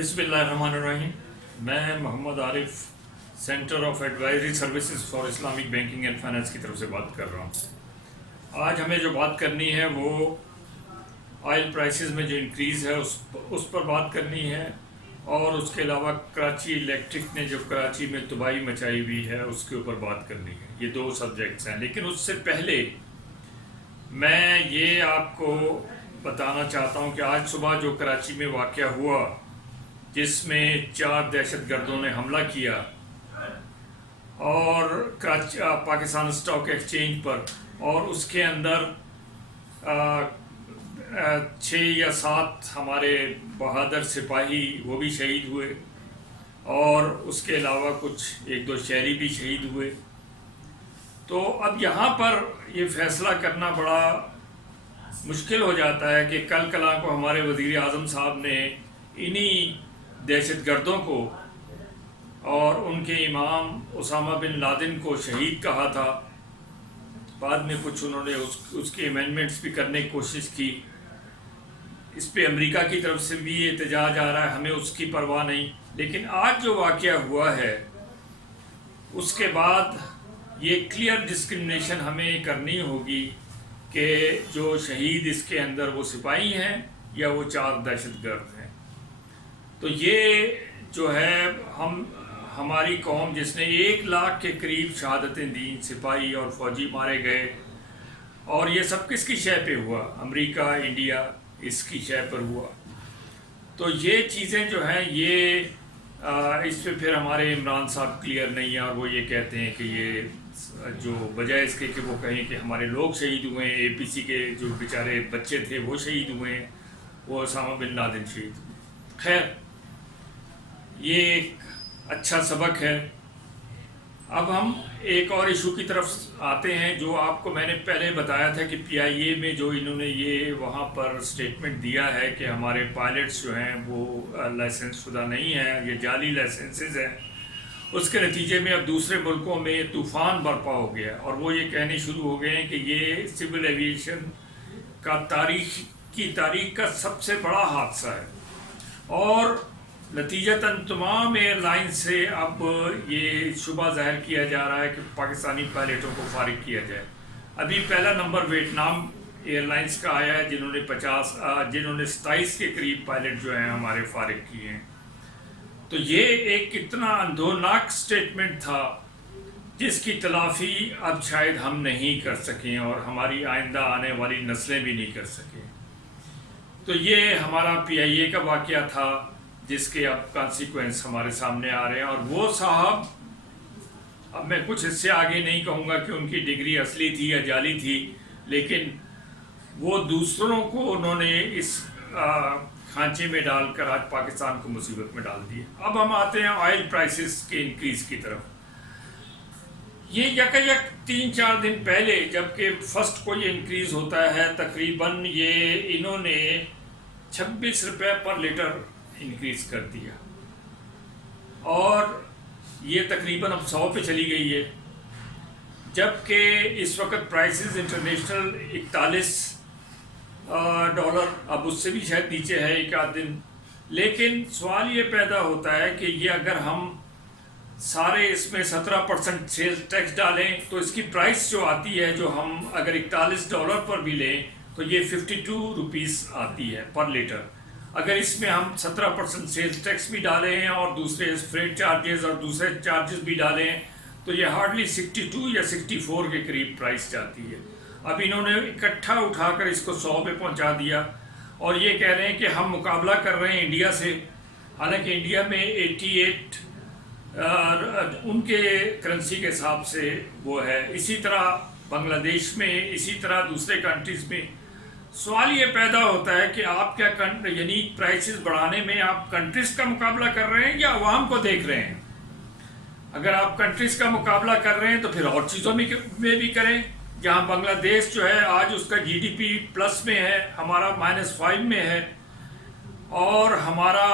बिस्मिल्लाहिर्रहमानिर्रहीम। मैं Mohammad Arif centre of advisory services for Islamic banking and finance की तरफ से बात कर रहा हूँ। आज हमें जो बात करनी है वो ऑयल प्राइसेस में जो इंक्रीज़ है उस पर बात करनी है, और उसके अलावा कराची इलेक्ट्रिक ने जो कराची में तबाही मचाई हुई है उसके ऊपर बात करनी है। ये दो सब्जेक्ट्स हैं, लेकिन उससे पहले मैं ये आपको बताना चाहता हूँ कि आज सुबह जो कराची में वाक़या हुआ जिसमें 4 दहशतगर्दों ने हमला किया और पाकिस्तान स्टॉक एक्सचेंज पर, और उसके अंदर 6 या 7 हमारे बहादुर सिपाही वो भी शहीद हुए, और उसके अलावा कुछ 1-2 शहरी भी शहीद हुए। तो अब यहाँ पर ये फैसला करना बड़ा मुश्किल हो जाता है कि कल कला को हमारे वज़ीर आज़म साहब ने इन्हीं दहशतगर्दों को और उनके इमाम उसामा बिन लादेन को शहीद कहा था। बाद में कुछ उन्होंने उसके अमेंडमेंट्स भी करने की कोशिश की। इस पे अमेरिका की तरफ से भी एहतजाज आ रहा है, हमें उसकी परवाह नहीं। लेकिन आज जो वाक़या हुआ है उसके बाद ये क्लियर डिस्क्रिमिनेशन हमें करनी होगी कि जो शहीद इसके अंदर वो सिपाही हैं या वो 4 दहशतगर्द हैं। तो ये जो है हमारी कौम जिसने 1 लाख के करीब शहादतें दी, सिपाही और फौजी मारे गए, और ये सब किसकी शय पे हुआ? अमेरिका, इंडिया, इसकी शय पर हुआ। तो ये चीज़ें जो हैं ये इस पे फिर हमारे इमरान साहब क्लियर नहीं है, और वो ये कहते हैं कि ये जो बजाय इसके कि वो कहें कि हमारे लोग शहीद हुए हैं, APC के जो बेचारे बच्चे थे वो शहीद हुए हैं, वो उसामा बिन लादेन शहीद हुए। खैर, ये एक अच्छा सबक है। अब हम एक और इशू की तरफ आते हैं जो आपको मैंने पहले बताया था कि PIA में जो इन्होंने ये वहाँ पर स्टेटमेंट दिया है कि हमारे पायलट्स जो हैं वो लाइसेंस शुदा नहीं है, ये जाली लाइसेंसेस हैं। उसके नतीजे में अब दूसरे मुल्कों में तूफ़ान बरपा हो गया, और वो ये कहने शुरू हो गए हैं कि ये सिविल एविएशन का तारीख का सबसे बड़ा हादसा है, और नतीजतन तमाम एयरलाइन से अब ये शुबा ज़ाहिर किया जा रहा है कि पाकिस्तानी पायलटों को फारिग किया जाए। अभी पहला नंबर वियतनाम एयरलाइंस का आया है जिन्होंने 27 के करीब पायलट जो हैं हमारे फारिग किए हैं। तो ये एक कितना अंधोनाक स्टेटमेंट था जिसकी तलाफ़ी अब शायद हम नहीं कर सकें और हमारी आइंदा आने वाली नस्लें भी नहीं कर सकें। तो ये हमारा PIA का वाक़या था जिसके अब कॉन्सिक्वेंस हमारे सामने आ रहे हैं। और वो साहब, अब मैं कुछ इससे आगे नहीं कहूँगा कि उनकी डिग्री असली थी या जाली थी, लेकिन वो दूसरों को उन्होंने इस खांचे में डालकर आज पाकिस्तान को मुसीबत में डाल दिया। अब हम आते हैं ऑयल प्राइसेस के इंक्रीज़ की तरफ। ये यकयक 3-4 दिन पहले जबकि फर्स्ट को ये इंक्रीज़ होता है, तकरीबन ये इन्होंने 26 रुपये पर लीटर इंक्रीज़ कर दिया, और ये तकरीबन अब 100 पे चली गई है, जबकि इस वक्त प्राइसेस इंटरनेशनल 41 डॉलर, अब उससे भी शायद नीचे है एक आध दिन। लेकिन सवाल ये पैदा होता है कि ये अगर हम सारे इसमें 17% सेल्स टैक्स डालें तो इसकी प्राइस जो आती है, जो हम अगर 41 डॉलर पर भी लें तो ये 52 रुपीज़ आती है पर लीटर। अगर इसमें हम 17% सेल्स टैक्स भी डालें और दूसरे फ्रेट चार्जेस और दूसरे चार्जेस भी डालें तो ये हार्डली 62 या 64 के करीब प्राइस जाती है। अब इन्होंने इकट्ठा उठाकर इसको 100 पे पहुंचा दिया, और ये कह रहे हैं कि हम मुकाबला कर रहे हैं इंडिया से। हालांकि इंडिया में 88 उनके करेंसी के हिसाब से वो है, इसी तरह बांग्लादेश में, इसी तरह दूसरे कंट्रीज़ में। सवाल ये पैदा होता है कि आप क्या यानी प्राइसेस बढ़ाने में आप कंट्रीज़ का मुकाबला कर रहे हैं या अवाम को देख रहे हैं? अगर आप कंट्रीज़ का मुकाबला कर रहे हैं तो फिर और चीज़ों में भी करें। जहाँ बांग्लादेश जो है आज उसका GDP प्लस में है, हमारा -5 में है, और हमारा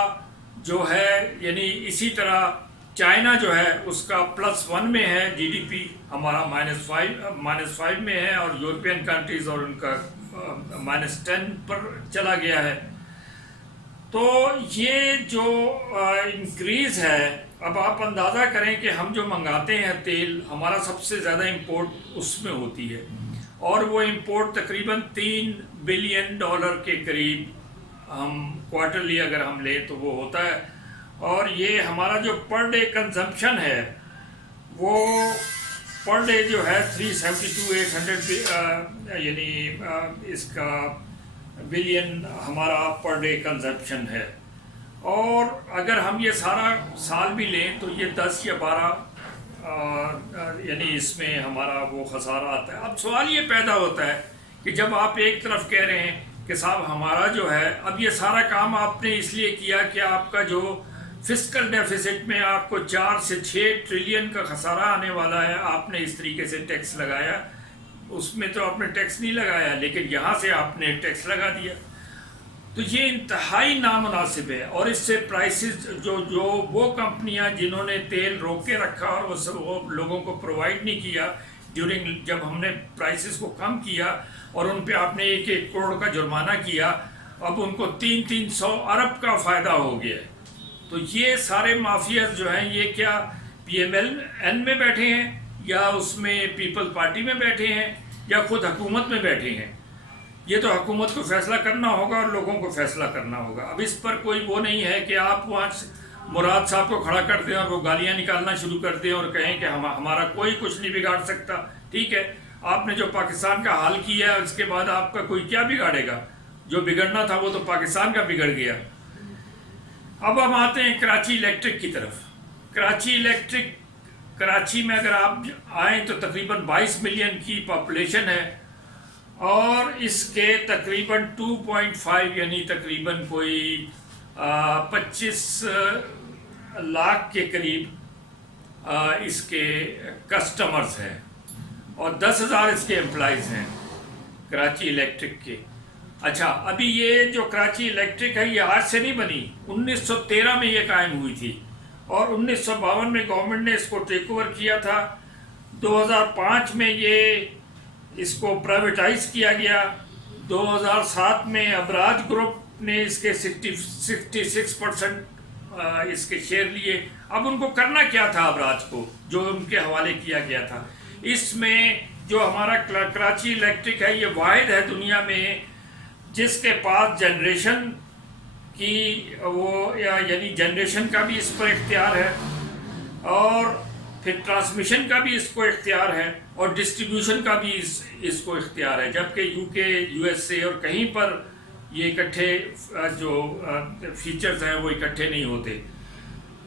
जो है यानी इसी तरह चाइना जो है उसका +1 में है GDP, हमारा -5 में है, और यूरोपियन कंट्रीज़ और उनका -10 पर चला गया है। تو یہ جو انکریز ہے، اب آپ اندازہ کریں کہ ہم جو منگاتے ہیں تیل، ہمارا سب سے زیادہ امپورٹ اس میں ہوتی ہے، اور وہ امپورٹ تقریباً $3 بلین کے قریب ہم کوارٹرلی اگر ہم لیں تو وہ ہوتا ہے. اور یہ ہمارا جو پر ڈے کنزمپشن ہے وہ پر ڈے جو ہے 372,800 یعنی اس کا بلین ہمارا پر ڈے کنزمپشن ہے. اور اگر ہم یہ سارا سال بھی لیں تو یہ 10 یا 12 یعنی اس میں ہمارا وہ خسارہ آتا ہے. اب سوال یہ پیدا ہوتا ہے کہ جب آپ ایک طرف کہہ رہے ہیں کہ صاحب ہمارا جو ہے، اب یہ سارا کام آپ نے اس لیے کیا کہ آپ کا جو فسکل ڈیفیسٹ میں آپ کو 4 سے 6 ٹریلین کا خسارہ آنے والا ہے، آپ نے اس طریقے سے ٹیکس لگایا. اس میں تو آپ نے ٹیکس نہیں لگایا، لیکن یہاں سے آپ نے ٹیکس لگا دیا. تو یہ انتہائی نامناسب ہے. اور اس سے پرائسز جو وہ کمپنیاں جنہوں نے تیل روک کے رکھا اور وہ لوگوں کو پرووائڈ نہیں کیا ڈیورنگ، جب ہم نے پرائسز کو کم کیا اور ان پہ آپ نے 1 کروڑ کا جرمانہ کیا، اب ان کو 300 ارب کا فائدہ ہو گیا. تو یہ سارے مافیاز جو ہیں یہ کیا PMLN میں بیٹھے ہیں، یا اس میں پیپل پارٹی میں بیٹھے ہیں، یا خود حکومت میں بیٹھے ہیں؟ یہ تو حکومت کو فیصلہ کرنا ہوگا اور لوگوں کو فیصلہ کرنا ہوگا. اب اس پر کوئی وہ نہیں ہے کہ آپ وہاں مراد صاحب کو کھڑا کر دیں اور وہ گالیاں نکالنا شروع کر دیں اور کہیں کہ ہمارا کوئی کچھ نہیں بگاڑ سکتا. ٹھیک ہے، آپ نے جو پاکستان کا حال کیا ہے اس کے بعد آپ کا کوئی کیا بگاڑے گا؟ جو بگڑنا تھا وہ تو پاکستان کا بگڑ گیا. اب ہم آتے ہیں کراچی الیکٹرک کی طرف. کراچی الیکٹرک، کراچی میں اگر آپ آئیں تو تقریباً 22 ملین کی پاپولیشن ہے، اور اس کے تقریباً 2.5 یعنی تقریباً کوئی 25 لاکھ کے قریب اس کے کسٹمرز ہیں، اور 10,000 اس کے امپلائیز ہیں کراچی الیکٹرک کے. اچھا، ابھی یہ جو کراچی الیکٹرک ہے یہ آج سے نہیں بنی، 1913 میں یہ قائم ہوئی تھی، اور 1952 میں گورنمنٹ نے اس کو ٹیک اوور کیا تھا. 2005 میں یہ اس کو پرائیویٹائز کیا گیا. 2007 میں ابراج گروپ نے اس کے 66% اس کے شیئر لیے. اب ان کو کرنا کیا تھا ابراج کو، جو ان کے حوالے کیا گیا تھا؟ اس میں جو ہمارا کراچی الیکٹرک ہے یہ واحد ہے دنیا میں جس کے پاس جنریشن کی وہ یعنی جنریشن کا بھی اس پر اختیار ہے، اور پھر ٹرانسمیشن کا بھی اس کو اختیار ہے، اور ڈسٹریبیوشن کا بھی اس کو اختیار ہے. جبکہ UK، USA اور کہیں پر یہ اکٹھے جو فیچرز ہیں وہ اکٹھے نہیں ہوتے.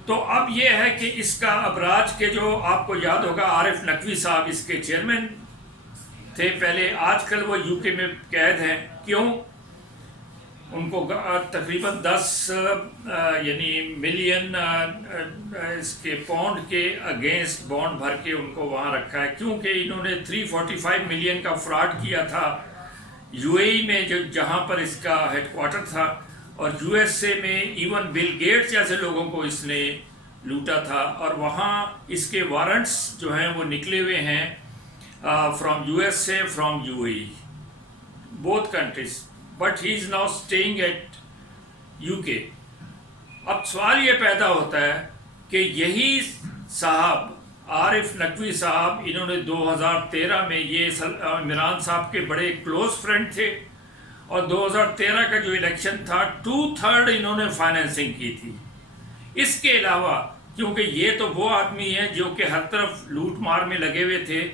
تو اب یہ ہے کہ اس کا ابراج کے جو آپ کو یاد ہوگا عارف نقوی صاحب اس کے چیئرمین تھے پہلے، آج کل وہ UK میں قید ہیں. کیوں؟ ان کو تقریباً 10 یعنی ملین اس کے پاؤنڈ کے اگینسٹ بانڈ بھر کے ان کو وہاں رکھا ہے، کیونکہ انہوں نے 345 ملین کا فراڈ کیا تھا UAE میں جہاں پر اس کا ہیڈ کوارٹر تھا، اور USA میں ایون بل گیٹس جیسے لوگوں کو اس نے لوٹا تھا. اور وہاں اس کے وارنٹس جو ہیں وہ نکلے ہوئے ہیں from USA، from UAE، both countries. But he is now staying at UK. اب سوال یہ پیدا ہوتا ہے کہ یہی صاحب عارف نقوی صاحب، انہوں نے 2013 میں یہ عمران صاحب کے بڑے کلوز فرینڈ تھے، اور 2013 کا جو الیکشن تھا 2/3 انہوں نے فائنینسنگ کی تھی. اس کے علاوہ کیونکہ یہ تو وہ آدمی ہیں جو کہ ہر طرف لوٹ مار میں لگے ہوئے تھے،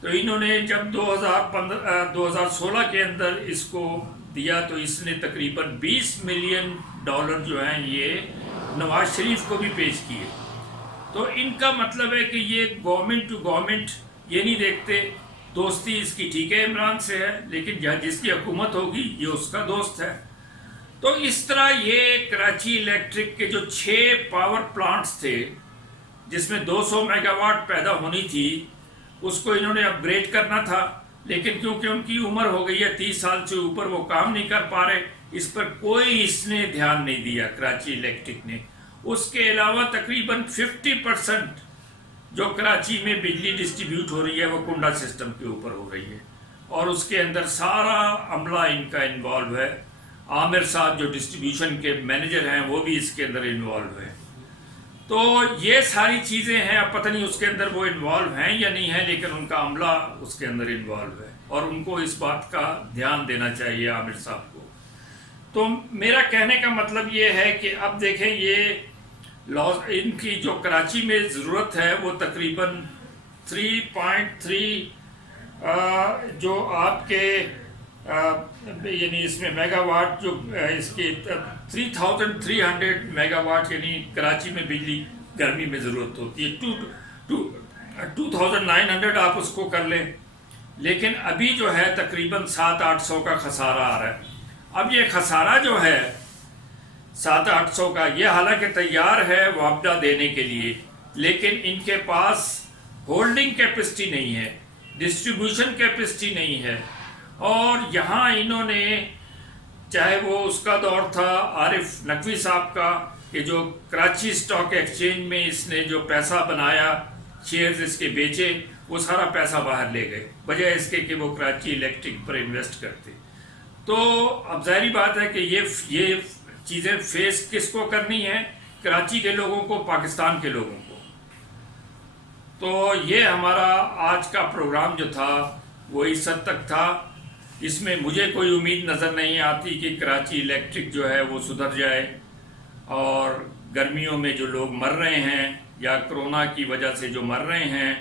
تو انہوں نے جب 2016 کے اندر اس کو دیا تو اس نے تقریباً $20 ملین جو ہیں یہ نواز شریف کو بھی پیش کیے. تو ان کا مطلب ہے کہ یہ گورنمنٹ ٹو گورنمنٹ یہ نہیں دیکھتے. دوستی اس کی ٹھیک ہے عمران سے ہے، لیکن جس کی حکومت ہوگی یہ اس کا دوست ہے. تو اس طرح یہ کراچی الیکٹرک کے جو 6 پاور پلانٹس تھے جس میں 200 میگا واٹ پیدا ہونی تھی، اس کو انہوں نے اپ گریڈ کرنا تھا، لیکن کیونکہ ان کی عمر ہو گئی ہے 30 سال سے اوپر، وہ کام نہیں کر پا رہے. اس پر کوئی اس نے دھیان نہیں دیا کراچی الیکٹرک نے. اس کے علاوہ تقریباً 50% جو کراچی میں بجلی ڈسٹریبیوٹ ہو رہی ہے وہ کنڈا سسٹم کے اوپر ہو رہی ہے، اور اس کے اندر سارا عملہ ان کا انوالو ہے. आमिर साहब जो डिस्ट्रीब्यूशन के मैनेजर हैं वो भी इसके अंदर इन्वॉल्व हैं। तो ये सारी चीज़ें हैं, अब पता नहीं उसके अंदर वो इन्वॉल्व हैं या नहीं है, लेकिन उनका अमला उसके अंदर इन्वॉल्व है और उनको इस बात का ध्यान देना चाहिए आमिर साहब को। तो मेरा कहने का मतलब ये है कि अब देखें, ये लॉस इनकी जो कराची में ज़रूरत है वो तकरीबन 3.3 जो आपके यानी इसमें मेगावाट जो इसके 3,300 मेगावाट यानी कराची में बिजली गर्मी में ज़रूरत होती है। 2,900 आप उसको कर लें, लेकिन अभी जो है तकरीबन 700-800 का खसारा आ रहा है। अब ये खसारा जो है 700-800 का, ये हालांकि तैयार है मुआवजा देने के लिए, लेकिन इनके पास होल्डिंग कैपेसिटी नहीं है, डिस्ट्रीब्यूशन कैपेसिटी नहीं है। और यहाँ इन्होंने, चाहे वो उसका दौर था आरिफ नकवी साहब का, कि जो कराची स्टॉक एक्सचेंज में इसने जो पैसा बनाया, शेयर्स इसके बेचे, वो सारा पैसा बाहर ले गए, बजाय इसके कि वो कराची इलेक्ट्रिक पर इन्वेस्ट करते। तो अब जाहिर बात है कि ये चीज़ें फेस किसको करनी है? कराची के लोगों को, पाकिस्तान के लोगों को। तो ये हमारा आज का प्रोग्राम जो था वो इस हद तक था। इसमें मुझे कोई उम्मीद नज़र नहीं आती कि कराची इलेक्ट्रिक जो है वो सुधर जाए और गर्मियों में जो लोग मर रहे हैं या कोरोना की वजह से जो मर रहे हैं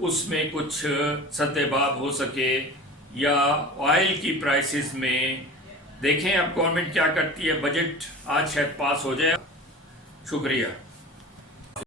उसमें कुछ सद्देबाब हो सके, या ऑयल की प्राइसेस में देखें अब गवर्नमेंट क्या करती है। बजट आज शायद पास हो जाए। शुक्रिया।